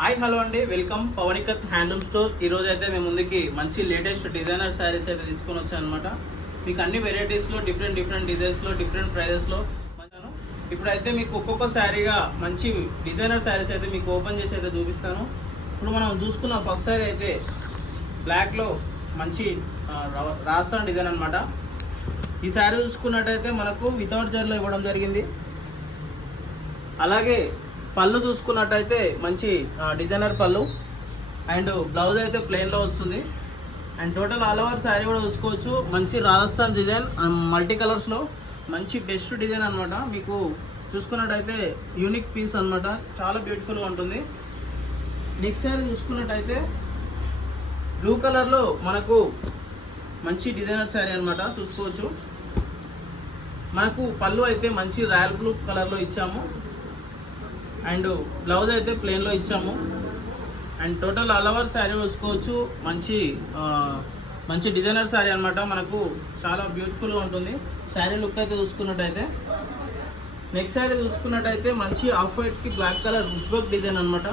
Hi hello అండి, welcome పవనికత్ handloom store. ఈ రోజు అయితే మేము ముందుకి మంచి లేటెస్ట్ డిజైనర్ శారీస్ అయితే తీసుకొని వచ్చాను అనమాట. మీకు అన్ని వెరైటీస్లో డిఫరెంట్ డిజైన్స్లో డిఫరెంట్ ప్రైజెస్లో వచ్చాను. ఇప్పుడైతే మీకు ఒక్కొక్క శారీగా మంచి డిజైనర్ శారీస్ అయితే మీకు ఓపెన్ చేసి అయితే చూపిస్తాను. ఇప్పుడు మనం చూసుకున్న ఫస్ట్ శారీ అయితే బ్లాక్లో మంచి రాజస్థాన్ డిజైన్ అనమాట. ఈ శారీ చూసుకున్నట్టయితే మనకు వితౌట్ జర్లో ఇవ్వడం జరిగింది. అలాగే పళ్ళు చూసుకున్నట్టయితే మంచి డిజైనర్ పళ్ళు అండ్ బ్లౌజ్ అయితే ప్లెయిన్లో వస్తుంది. And total all over saree కూడా చూసుకోవచ్చు. మంచి రాజస్థాన్ డిజైన్ మల్టీ కలర్స్లో మంచి బెస్ట్ డిజైన్ అనమాట. మీకు చూసుకున్నట్టయితే యూనిక్ పీస్ అనమాట, చాలా బ్యూటిఫుల్గా ఉంటుంది. నెక్స్ట్ శారీ చూసుకున్నట్టయితే బ్లూ కలర్లో మనకు మంచి డిజైనర్ శారీ అనమాట చూసుకోవచ్చు. మనకు పళ్ళు అయితే మంచి రాయల్ బ్లూ కలర్లో ఇచ్చాము అండ్ బ్లౌజ్ అయితే ప్లెయిన్లో ఇచ్చాము. And total all over sari చూసుకోవచ్చు. మంచి డిజైనర్ శారీ అనమాట, మనకు చాలా బ్యూటిఫుల్గా ఉంటుంది. శారీ లుక్ అయితే చూసుకున్నట్టయితే నెక్స్ట్ శారీ చూసుకున్నట్టయితే మంచి ఆఫ్ వైట్కి బ్లాక్ కలర్ రుచ్బక్ డిజైన్ అనమాట.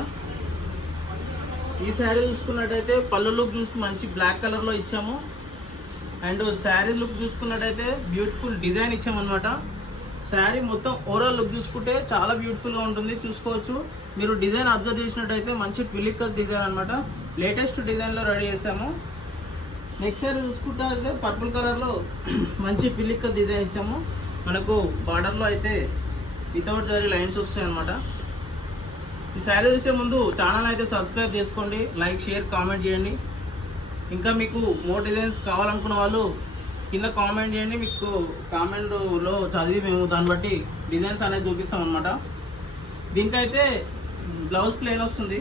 ఈ శారీ చూసుకున్నట్టయితే పళ్ళు లుక్ చూసి మంచి బ్లాక్ కలర్లో ఇచ్చాము అండ్ శారీ లుక్ చూసుకున్నట్టయితే బ్యూటిఫుల్ డిజైన్ ఇచ్చామన్నమాట. శారీ మొత్తం ఓవరాల్ లుక్ చూసుకుంటే చాలా బ్యూటిఫుల్గా ఉంటుంది చూసుకోవచ్చు. మీరు డిజైన్ అబ్జర్వ్ చేసినట్టయితే మంచి ట్విలిక్ డిజైన్ అనమాట, లేటెస్ట్ డిజైన్లో రెడీ చేసాము. నెక్స్ట్ శారీ చూసుకుంటే అయితే పర్పుల్ కలర్లో మంచి ట్విలిక్ డిజైన్ ఇచ్చాము. మనకు బార్డర్లో అయితే వితౌట్ జరీ లైన్స్ వస్తాయి అనమాట. ఈ శారీ చూసే ముందు ఛానల్ అయితే సబ్స్క్రైబ్ చేసుకోండి, లైక్ షేర్ కామెంట్ చేయండి. ఇంకా మీకు మోర్ డిజైన్స్ కావాలనుకున్న వాళ్ళు కింద కామెంట్ చేయండి, మీకు కామెంట్లో చదివి మేము దాన్ని బట్టి డిజైన్స్ అనేది చూపిస్తాం అనమాట. దీనికైతే బ్లౌజ్ ప్లెయిన్ వస్తుంది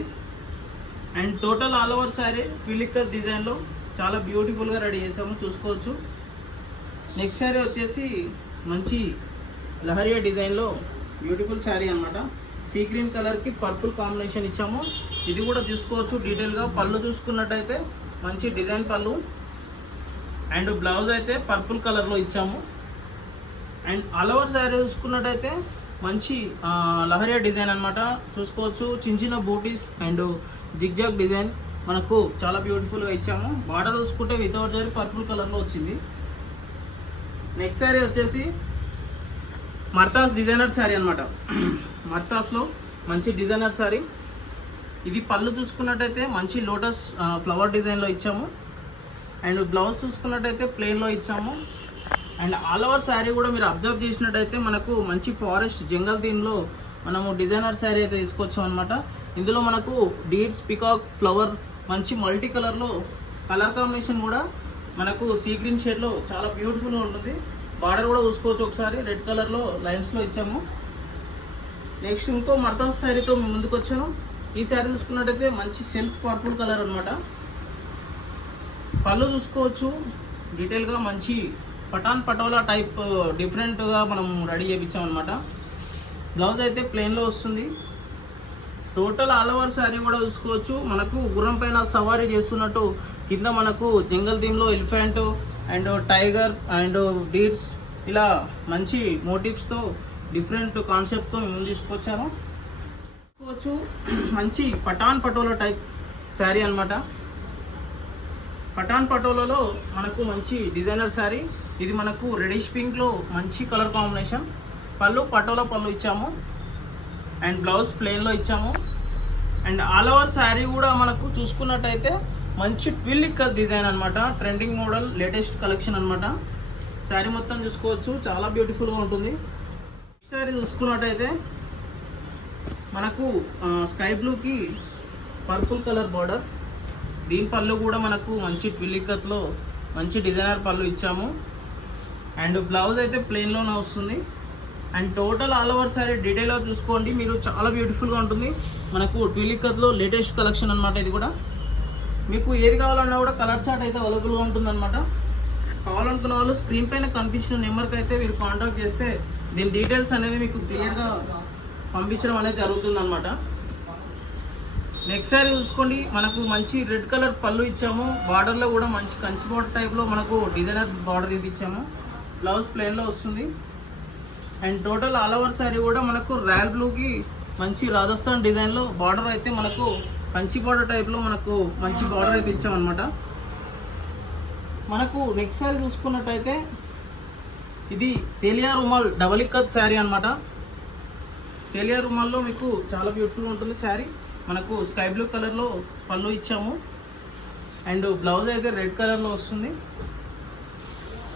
and total all over sari ట్విలిక్ డిజైన్లో చాలా బ్యూటిఫుల్గా రెడీ చేసాము చూసుకోవచ్చు. నెక్స్ట్ శారీ వచ్చేసి మంచి లహరియా డిజైన్లో బ్యూటిఫుల్ శారీ అనమాట. సీ గ్రీన్ కలర్కి పర్పుల్ కాంబినేషన్ ఇచ్చాము. ఇది కూడా చూసుకోవచ్చు డీటెయిల్గా. పళ్ళు చూసుకున్నట్టయితే మంచి డిజైన్ పళ్ళు అండ్ బ్లౌజ్ అయితే పర్పుల్ కలర్లో ఇచ్చాము. అండ్ ఆల్ ఓవర్ శారీ చూసుకున్నట్టయితే మంచి లహరియా డిజైన్ అనమాట చూసుకోవచ్చు. చిన్న చిన్న బూటీస్ అండ్ జిగ్జాగ్ డిజైన్ మనకు చాలా బ్యూటిఫుల్గా ఇచ్చాము. బార్డర్ చూసుకుంటే వితౌట్ జరీ పర్పుల్ కలర్లో వచ్చింది. నెక్స్ట్ శారీ వచ్చేసి మర్తాస్ డిజైనర్ శారీ అనమాట. మర్తాస్లో మంచి డిజైనర్ శారీ. ఇది పళ్ళు చూసుకున్నట్టయితే మంచి లోటస్ ఫ్లవర్ డిజైన్లో ఇచ్చాము అండ్ బ్లౌజ్ చూసుకున్నట్టయితే ప్లెయిన్లో ఇచ్చాము. అండ్ ఆల్ ఓవర్ శారీ కూడా మీరు అబ్జర్వ్ చేసినట్టయితే మనకు మంచి ఫారెస్ట్ జంగల్ థీమ్లో మనము డిజైనర్ శారీ అయితే తీసుకొచ్చాం అనమాట. ఇందులో మనకు డీడ్స్ పికాక్ ఫ్లవర్ మంచి మల్టీ కలర్లో కలర్ కాంబినేషన్ కూడా మనకు సీ గ్రీన్ షేడ్లో చాలా బ్యూటిఫుల్గా ఉంటుంది. బార్డర్ కూడా చూసుకోవచ్చు, ఒకసారి రెడ్ కలర్లో లైన్స్లో ఇచ్చాము. నెక్స్ట్ ఇంకో మర్తాస్ శారీతో ముందుకు వచ్చాము. ఈ శారీ చూసుకున్నట్టయితే మంచి సెల్ఫ్ పర్పుల్ కలర్ అనమాట. పళ్ళు చూసుకోవచ్చు డీటెయిల్గా మంచి పటోలా టైప్ డిఫరెంట్గా మనం రెడీ చేయించాం అనమాట. బ్లౌజ్ అయితే ప్లెయిన్లో వస్తుంది. టోటల్ ఆల్ ఓవర్ శారీ కూడా చూసుకోవచ్చు. మనకు గుర్రం పైన సవారీ చేస్తున్నట్టు కింద మనకు జంగల్ థీమ్లో ఎలిఫెంట్ అండ్ టైగర్ అండ్ డీడ్స్ ఇలా మంచి మోటివ్స్తో డిఫరెంట్ కాన్సెప్ట్తో మేము తీసుకొచ్చాము చూసుకోవచ్చు. మంచి పటోలా టైప్ శారీ అనమాట. పటోలాలో మనకు మంచి డిజైనర్ శారీ. ఇది మనకు రెడిష్ పింక్లో మంచి కలర్ కాంబినేషన్. పళ్ళు పటోలా పళ్ళు ఇచ్చాము అండ్ బ్లౌజ్ ప్లెయిన్లో ఇచ్చాము. అండ్ ఆల్ ఓవర్ శారీ కూడా మనకు చూసుకున్నట్టయితే మంచి ట్విలిక్ డిజైన్ అనమాట, ట్రెండింగ్ మోడల్ లేటెస్ట్ కలెక్షన్ అనమాట. శారీ మొత్తం చూసుకోవచ్చు, చాలా బ్యూటిఫుల్గా ఉంటుంది. శారీ చూసుకున్నట్టయితే మనకు స్కై బ్లూకి పర్పుల్ కలర్ బార్డర్. దీని పళ్ళు కూడా మనకు మంచి ట్విలికత్లో మంచి డిజైనర్ పళ్ళు ఇచ్చాము అండ్ బ్లౌజ్ అయితే ప్లెయిన్లోనే వస్తుంది. And total all over sari డీటెయిల్గా చూసుకోండి, మీరు చాలా బ్యూటిఫుల్గా ఉంటుంది. మనకు ట్విలికత్లో లేటెస్ట్ కలెక్షన్ అనమాట. ఇది కూడా మీకు ఏది కావాలన్నా కూడా కలర్ చార్ట్ అయితే అవైలబుల్గా ఉంటుందన్నమాట. కావాలనుకున్న వాళ్ళు స్క్రీన్ పైన కనిపించిన నెంబర్కి అయితే మీరు కాంటాక్ట్ చేస్తే దీని డీటెయిల్స్ అనేది మీకు క్లియర్గా పంపించడం అనేది జరుగుతుందన్నమాట. నెక్స్ట్ శారీ చూసుకోండి, మనకు మంచి రెడ్ కలర్ పళ్ళు ఇచ్చాము. బార్డర్లో కూడా మంచి కంచి బార్డర్ టైప్లో మనకు డిజైనర్ బార్డర్ ఇది ఇచ్చాము. బ్లౌజ్ ప్లెయిన్లో వస్తుంది. And total all over saree కూడా మనకు రాయల్ బ్లూకి మంచి రాజస్థాన్ డిజైన్లో బార్డర్ అయితే మనకు కంచి బార్డర్ టైప్లో మనకు మంచి బార్డర్ అయితే ఇచ్చామన్నమాట. మనకు నెక్స్ట్ శారీ చూసుకున్నట్టయితే ఇది తేలియా రుమాల్ డబల్ ఇక్కత్ శారీ అనమాట. తేలియా రుమాల్లో మీకు చాలా బ్యూటిఫుల్గా ఉంటుంది శారీ. మనకు స్కై బ్లూ కలర్లో పళ్ళు ఇచ్చాము అండ్ బ్లౌజ్ అయితే రెడ్ కలర్లో వస్తుంది.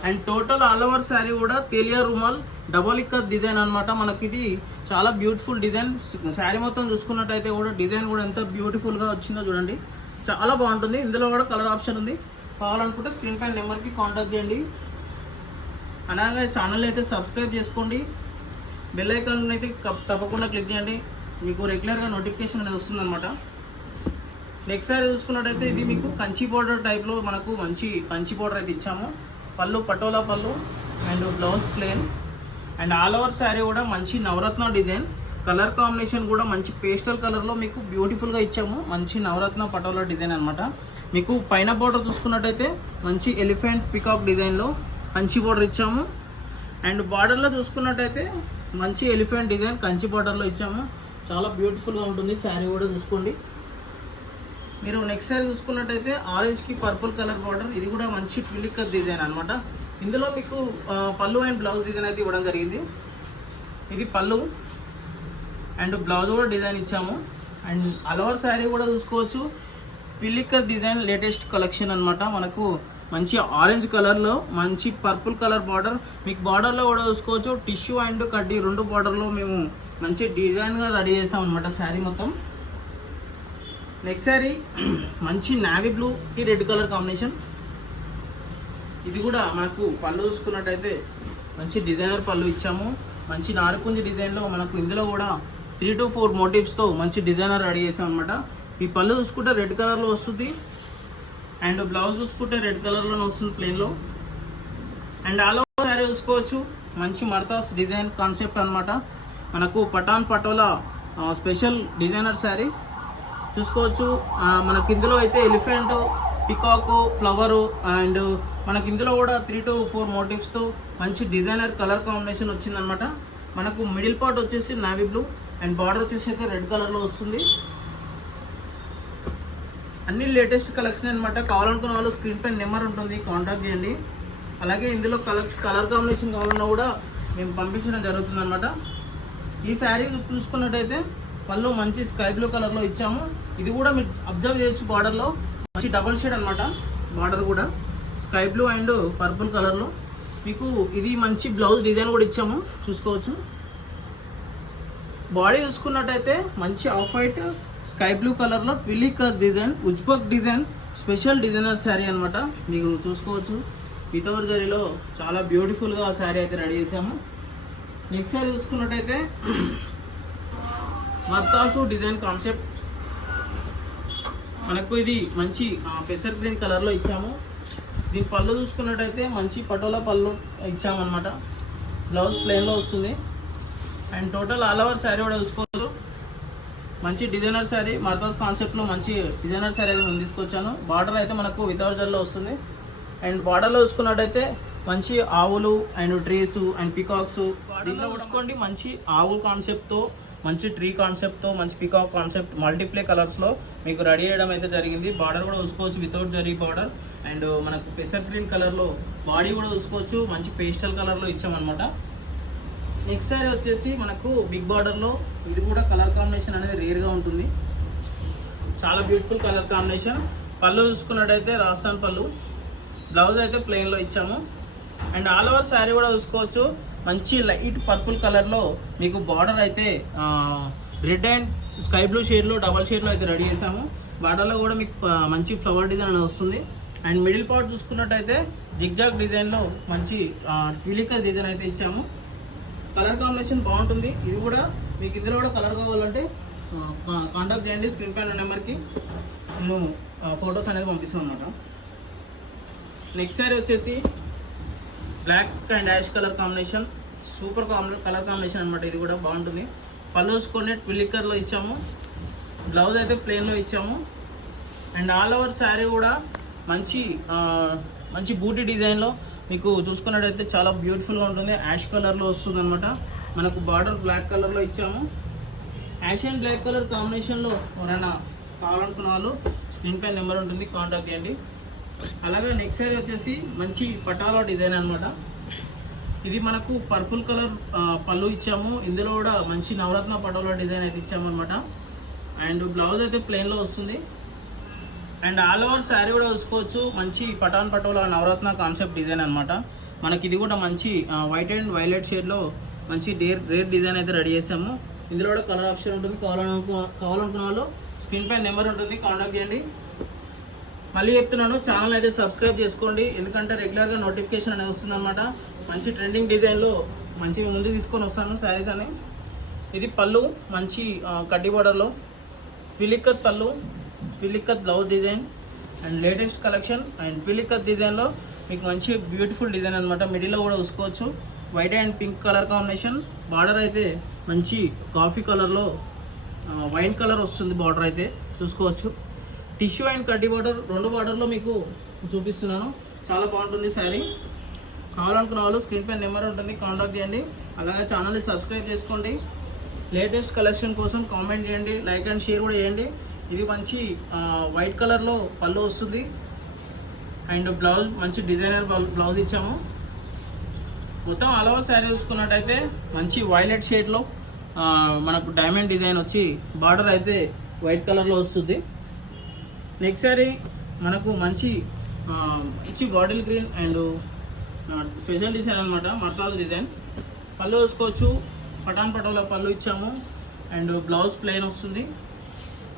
And total all over saree కూడా తేలియా రుమాల్ డబల్ ఇక్కత్ డిజైన్ అనమాట. మనకి ఇది చాలా బ్యూటిఫుల్ డిజైన్. శారీ మొత్తం చూసుకున్నట్టయితే కూడా డిజైన్ కూడా ఎంత బ్యూటిఫుల్గా వచ్చిందో చూడండి, చాలా బాగుంటుంది. ఇందులో కూడా కలర్ ఆప్షన్ ఉంది. కావాలనుకుంటే స్క్రీన్ పైన నెంబర్కి కాంటాక్ట్ చేయండి. అలాగే ఛానల్ అయితే సబ్స్క్రైబ్ చేసుకోండి. బెల్ ఐకాన్ అయితే తప్పకుండా క్లిక్ చేయండి, మీకు రెగ్యులర్గా నోటిఫికేషన్ అనేది వస్తుందన్నమాట. నెక్స్ట్ శారీ చూసుకున్నట్టయితే ఇది మీకు కంచి బార్డర్ టైప్లో మనకు మంచి కంచి బార్డర్ అయితే ఇచ్చాము. పళ్ళు పటోలా పళ్ళు and blouse plain. And all over saree కూడా మంచి నవరత్న డిజైన్. కలర్ కాంబినేషన్ కూడా మంచి పేస్టల్ కలర్లో మీకు బ్యూటిఫుల్గా ఇచ్చాము. మంచి నవరత్న పటోలా డిజైన్ అనమాట. మీకు పైన బార్డర్ చూసుకున్నట్టయితే మంచి ఎలిఫెంట్ పికాక్ డిజైన్లో కంచి బార్డర్ ఇచ్చాము. అండ్ బార్డర్లో చూసుకున్నట్టయితే మంచి ఎలిఫెంట్ డిజైన్ కంచి బార్డర్లో ఇచ్చాము. చాలా బ్యూటిఫుల్గా ఉంటుంది శారీ కూడా చూసుకోండి. మీరు నెక్స్ట్ శారీ చూసుకున్నట్టయితే ఆరెంజ్కి పర్పుల్ కలర్ బార్డర్. ఇది కూడా మంచి ట్విలిక్ డిజైన్ అనమాట. ఇందులో మీకు పళ్ళు అండ్ బ్లౌజ్ డిజైన్ అయితే ఇవ్వడం జరిగింది. ఇది పళ్ళు అండ్ బ్లౌజ్ కూడా డిజైన్ ఇచ్చాము. అండ్ ఆల్ ఓవర్ శారీ కూడా చూసుకోవచ్చు. ట్విలిక్ డిజైన్ లేటెస్ట్ కలెక్షన్ అనమాట. మనకు మంచి ఆరెంజ్ కలర్లో మంచి పర్పుల్ కలర్ బార్డర్. మీకు బార్డర్లో కూడా చూసుకోవచ్చు టిష్యూ అండ్ కడ్డీ రెండు బార్డర్లో మేము మంచి డిజైన్గా రెడీ చేసాం అనమాట శారీ మొత్తం. నెక్స్ట్ శారీ మంచి నావీ బ్లూకి రెడ్ కలర్ కాంబినేషన్. ఇది కూడా మనకు పళ్ళు చూసుకున్నట్టయితే మంచి డిజైనర్ పళ్ళు ఇచ్చాము. మంచి నారుకుంజి డిజైన్లో మనకు ఇందులో కూడా 3 to 4 మోటివ్స్తో మంచి డిజైనర్ రెడీ చేసాం అనమాట. ఈ పళ్ళు చూసుకుంటే రెడ్ కలర్లో వస్తుంది అండ్ బ్లౌజ్ చూసుకుంటే రెడ్ కలర్లోనే వస్తుంది ప్లెయిన్లో. అండ్ ఆల్ ఓవర్ శారీ చూసుకోవచ్చు మంచి మర్తాస్ డిజైన్ కాన్సెప్ట్ అనమాట. మనకు పఠాన్ పటోలా స్పెషల్ డిజైనర్ శారీ చూసుకోవచ్చు. మనకి ఇందులో అయితే ఎలిఫెంట్ పికాక్ ఫ్లవరు అండ్ మనకి ఇందులో కూడా 3 to 4 మోటివ్స్తో మంచి డిజైనర్ కలర్ కాంబినేషన్ వచ్చిందనమాట. మనకు మిడిల్ పార్ట్ వచ్చేసి నావీ బ్లూ అండ్ బార్డర్ వచ్చేసి అయితే రెడ్ కలర్లో వస్తుంది. అన్ని లేటెస్ట్ కలెక్షన్ అనమాట. కావాలనుకున్న వాళ్ళు స్క్రీన్ పైన నెంబర్ ఉంటుంది, కాంటాక్ట్ చేయండి. అలాగే ఇందులో కలర్ కాంబినేషన్ కావాలన్నా కూడా మేము పంపించడం జరుగుతుంది అనమాట. ఈ శారీ చూసుకున్నట్టయితే పళ్ళు మంచి స్కై బ్లూ కలర్లో ఇచ్చాము. ఇది కూడా మీరు అబ్జర్వ్ చేయొచ్చు, బార్డర్లో మంచి డబుల్ షేడ్ అనమాట. బార్డర్ కూడా స్కై బ్లూ అండ్ పర్పుల్ కలర్లో మీకు ఇది మంచి బ్లౌజ్ డిజైన్ కూడా ఇచ్చాము చూసుకోవచ్చు. బాడీ చూసుకున్నట్టయితే మంచి ఆఫ్ వైట్ స్కై బ్లూ కలర్లో ట్విలిక్ design Uzbek design special designer sari అనమాట. మీకు చూసుకోవచ్చు వితౌట్ జరీలో చాలా బ్యూటిఫుల్గా శారీ అయితే రెడీ చేసాము. నెక్స్ట్ శారీ చూసుకున్నట్టయితే మర్తాసు డిజైన్ కాన్సెప్ట్. మనకు ఇది మంచి పెసర్ గ్రీన్ కలర్లో ఇచ్చాము. దీని పళ్ళు చూసుకున్నట్టయితే మంచి పటోలా పళ్ళు ఇచ్చామన్నమాట. బ్లౌజ్ ప్లెయిన్లో వస్తుంది. And total all over saree కూడా చూసుకోవచ్చు మంచి డిజైనర్ శారీ. మర్తాస్ కాన్సెప్ట్లో మంచి డిజైనర్ శారీ అయితే మేము తీసుకొచ్చాను. బార్డర్ అయితే మనకు వితౌట్ జరీలో వస్తుంది. అండ్ బార్డర్లో చూసుకున్నట్టయితే మంచి ఆవులు అండ్ ట్రీస్ అండ్ పికాక్స్. దీంట్లో చూసుకోండి మంచి ఆవు కాన్సెప్ట్తో మంచి ట్రీ కాన్సెప్ట్తో మంచి పికాక్ కాన్సెప్ట్ మల్టీప్లే కలర్స్లో మీకు రెడీ చేయడం అయితే జరిగింది. బార్డర్ కూడా చూసుకోవచ్చు వితౌట్ జరీ బార్డర్. అండ్ మనకు పెసర్ గ్రీన్ కలర్లో బాడీ కూడా చూసుకోవచ్చు మంచి పేస్టల్ కలర్లో ఇచ్చామన్నమాట. నెక్స్ట్ శారీ వచ్చేసి మనకు బిగ్ బార్డర్లో. ఇది కూడా కలర్ కాంబినేషన్ అనేది రేర్గా ఉంటుంది, చాలా బ్యూటిఫుల్ కలర్ కాంబినేషన్. పళ్ళు చూసుకున్నట్టయితే రాజస్థాన్ పళ్ళు. బ్లౌజ్ అయితే ప్లెయిన్లో ఇచ్చాము. అండ్ ఆల్ ఓవర్ శారీ కూడా చూసుకోవచ్చు మంచి లైట్ పర్పుల్ కలర్లో మీకు బార్డర్ అయితే రెడ్ అండ్ స్కై బ్లూ షేడ్లో డబల్ షేడ్లో అయితే రెడీ చేసాము. బార్డర్లో కూడా మీకు మంచి ఫ్లవర్ డిజైన్ అనేది వస్తుంది. అండ్ మిడిల్ పార్ట్ చూసుకున్నట్టయితే జిగ్జాగ్ డిజైన్లో మంచి ట్విలిక్ డిజైన్ అయితే ఇచ్చాము. కలర్ కాంబినేషన్ బాగుంటుంది. ఇది కూడా మీకు ఇందులో కూడా కలర్ కావాలంటే కాంటాక్ట్ చేయండి. స్క్రీన్ పైన నెంబర్కి నేను ఫొటోస్ అనేది పంపిస్తాను అన్నమాట. నెక్స్ట్ శారీ వచ్చేసి black and ash colour combination. Super colour combination అనమాట. ఇది కూడా బాగుంటుంది. పళ్ళు చూసుకొని ట్విలికర్లో ఇచ్చాము. బ్లౌజ్ అయితే ప్లెయిన్లో ఇచ్చాము. అండ్ ఆల్ ఓవర్ శారీ కూడా మంచి మంచి బూటీ డిజైన్లో మీకు చూసుకున్నట్టయితే చాలా బ్యూటిఫుల్గా ఉంటుంది. యాష్ కలర్లో వస్తుంది అనమాట. మనకు బార్డర్ బ్లాక్ కలర్లో ఇచ్చాము. యాష్ అండ్ బ్లాక్ కలర్ కాంబినేషన్లో ఎవరైనా కావాలనుకున్న వాళ్ళు స్క్రీన్ పై నెంబర్ ఉంటుంది, కాంటాక్ట్ చేయండి. అలాగే నెక్స్ట్ సారీ వచ్చేసి మంచి పటాలో డిజైన్ అనమాట. ఇది మనకు పర్పుల్ కలర్ పళ్ళు ఇచ్చాము. ఇందులో కూడా మంచి నవరత్న పటోలా డిజైన్ అయితే ఇచ్చాము అనమాట. అండ్ బ్లౌజ్ అయితే ప్లెయిన్లో వస్తుంది. అండ్ ఆల్ ఓవర్ శారీ కూడా చూసుకోవచ్చు. మంచి పటాన్ పటోలా నవరత్న కాన్సెప్ట్ డిజైన్ అనమాట. మనకి ఇది కూడా మంచి వైట్ అండ్ వైలెట్ షేడ్లో మంచి రేర్ డిజైన్ అయితే రెడీ చేసాము. ఇందులో కూడా కలర్ ఆప్షన్ ఉంటుంది. కావాలనుకున్న వాళ్ళు స్క్రీన్ పై నెంబర్ ఉంటుంది, కాంటాక్ట్ చేయండి. మళ్ళీ చెప్తున్నాను, ఛానల్ అయితే సబ్స్క్రైబ్ చేసుకోండి, ఎందుకంటే రెగ్యులర్గా నోటిఫికేషన్ అనేది వస్తుంది అనమాట. మంచి ట్రెండింగ్ డిజైన్లో మంచి ముందుకు తీసుకొని వస్తాను శారీస్ అని. ఇది పళ్ళు మంచి కడ్డీ బార్డర్లో పిలిక్కత్ పళ్ళు, పిలిక్కత్ blouse design and latest collection. And పిలిక్కత్ డిజైన్లో మీకు మంచి బ్యూటిఫుల్ డిజైన్ అనమాట. మిడిల్లో కూడా చూసుకోవచ్చు. White and pink colour combination. Border అయితే మంచి కాఫీ కలర్లో వైన్ కలర్ వస్తుంది. బార్డర్ అయితే చూసుకోవచ్చు. టిష్యూ అండ్ కడ్డీ బార్డర్, రెండు బార్డర్లో మీకు చూపిస్తున్నాను. చాలా బాగుంటుంది శారీ. కావాలనుకున్న వాళ్ళు స్క్రీన్ పై నెంబర్ ఉంటుంది, కాంటాక్ట్ చేయండి. అలాగే ఛానల్ని సబ్స్క్రైబ్ చేసుకోండి. లేటెస్ట్ కలెక్షన్ కోసం కామెంట్ చేయండి, లైక్ అండ్ షేర్ కూడా చేయండి. ఇది మంచి వైట్ కలర్లో పళ్ళు వస్తుంది. అండ్ బ్లౌజ్ మంచి డిజైనర్ బ్లౌజ్ ఇచ్చాము. మొత్తం ఆల్ ఓవర్ శారీ చూసుకున్నట్టయితే మంచి వైలెట్ షేడ్లో మనకు డైమండ్ డిజైన్ వచ్చి బార్డర్ అయితే వైట్ కలర్లో వస్తుంది. నెక్స్ట్ శారీ మనకు మంచి bottle green and special design అనమాట. మర్కాల్ డిజైన్. పళ్ళు చూసుకోవచ్చు. పటాన్ పటోలా పళ్ళు ఇచ్చాము. అండ్ బ్లౌజ్ ప్లెయిన్ వస్తుంది.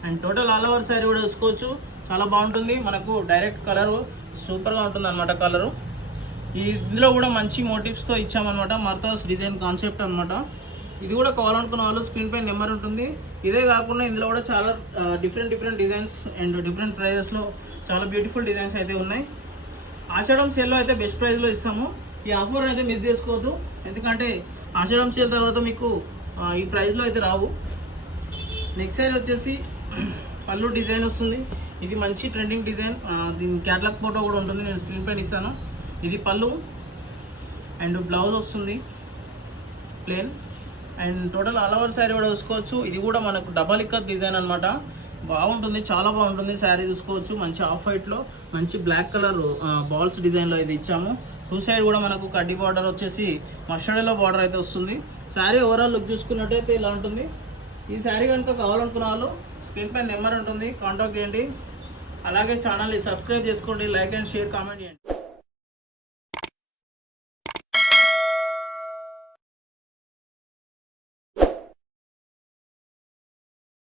And total all over saree కూడా చూసుకోవచ్చు. చాలా బాగుంటుంది. మనకు డైరెక్ట్ కలర్ సూపర్గా ఉంటుంది అనమాట. కలరు ఇందులో కూడా మంచి మోటివ్స్తో ఇచ్చామన్నమాట. మర్తాస్ డిజైన్ కాన్సెప్ట్ అనమాట. ఇది కూడా కావాలనుకున్న వాళ్ళు స్క్రీన్ పై నెంబర్ ఉంటుంది. ఇదే కాకుండా ఇందులో కూడా చాలా డిఫరెంట్ డిజైన్స్ అండ్ డిఫరెంట్ ప్రైజెస్లో చాలా బ్యూటిఫుల్ డిజైన్స్ అయితే ఉన్నాయి. ఆషాఢం సేల్లో అయితే బెస్ట్ ప్రైస్లో ఇస్తాము. ఈ ఆఫర్ అయితే మిస్ చేసుకోవద్దు, ఎందుకంటే ఆషాఢం సేల్ తర్వాత మీకు ఈ ప్రైస్లో అయితే రావు. నెక్స్ట్ సైడ్ వచ్చేసి పళ్ళు డిజైన్ వస్తుంది. ఇది మంచి ట్రెండింగ్ డిజైన్. దీని క్యాటలాగ్ ఫోటో కూడా ఉంటుంది, నేను స్క్రీన్ పైన ఇస్తాను. ఇది పళ్ళు అండ్ బ్లౌజ్ వస్తుంది plain. And total all over saree కూడా చూసుకోవచ్చు. ఇది కూడా మనకు డబల్ ఇక్కత్ డిజైన్ అనమాట. బాగుంటుంది, చాలా బాగుంటుంది శారీ చూసుకోవచ్చు. మంచి ఆఫ్ వైట్లో మంచి బ్లాక్ కలర్ బాల్స్ డిజైన్లో అయితే ఇచ్చాము. టూ సైడ్ కూడా మనకు కడ్డీ బార్డర్ వచ్చేసి మస్టర్డ్ ఎల్లో బార్డర్ అయితే వస్తుంది. శారీ ఓవరాల్ లుక్ చూసుకున్నట్టయితే ఇలా ఉంటుంది. ఈ శారీ కనుక కావాలనుకున్న వాళ్ళు స్క్రీన్ పై నెంబర్ ఉంటుంది, కాంటాక్ట్ చేయండి. అలాగే ఛానల్ని సబ్స్క్రైబ్ చేసుకోండి, లైక్ అండ్ షేర్ కామెంట్ చేయండి.